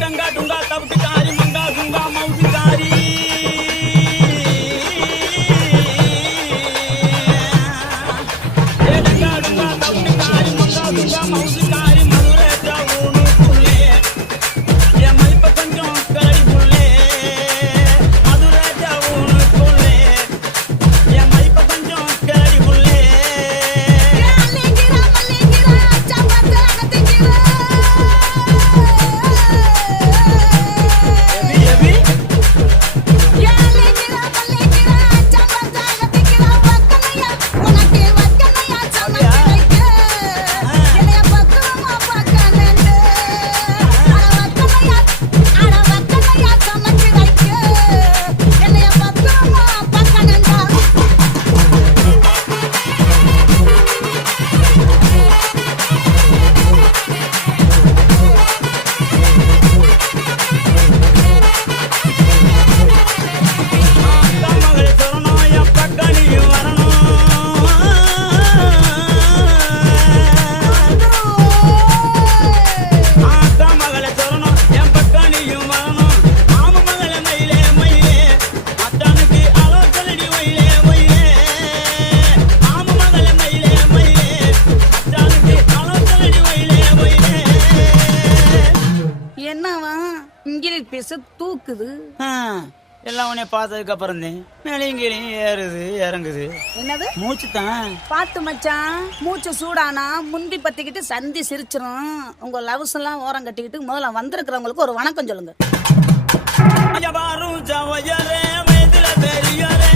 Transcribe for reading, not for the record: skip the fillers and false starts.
டங்கா டுங்கா தவிட்டுக்காரி மங்கா குங்கா மவுசுக்காரி டங்கா டுங்கா தவிட்டுக்காரி மங்கா குங்கா மவுசுக்காரி மதுரை ஜவுனுக்குள்ளே என் மதிப்ப கொஞ்சம் கரடி புள்ளே மதுரை ஜவுனுக்குள்ளே என் மதிப்ப கொஞ்சம் கரடி புள்ளே தூக்குது எல்லாம் உன்னை பார்த்ததுக்கு அப்புறம் மேலையும் கீழையும் ஏறுது இறங்குது. என்னது மூச்சு தான் பாத்து மச்சான். மூச்சு சூடானா முந்தி பத்திக்கிட்டு சந்தி சிரிச்சிரும். உங்க லவ்ஸ் எல்லாம் ஓரம் கட்டிக்கிட்டு முதல்ல வந்திருக்கிறவங்களுக்கு ஒரு வணக்கம் சொல்லுங்க. வயதுல பெரியரே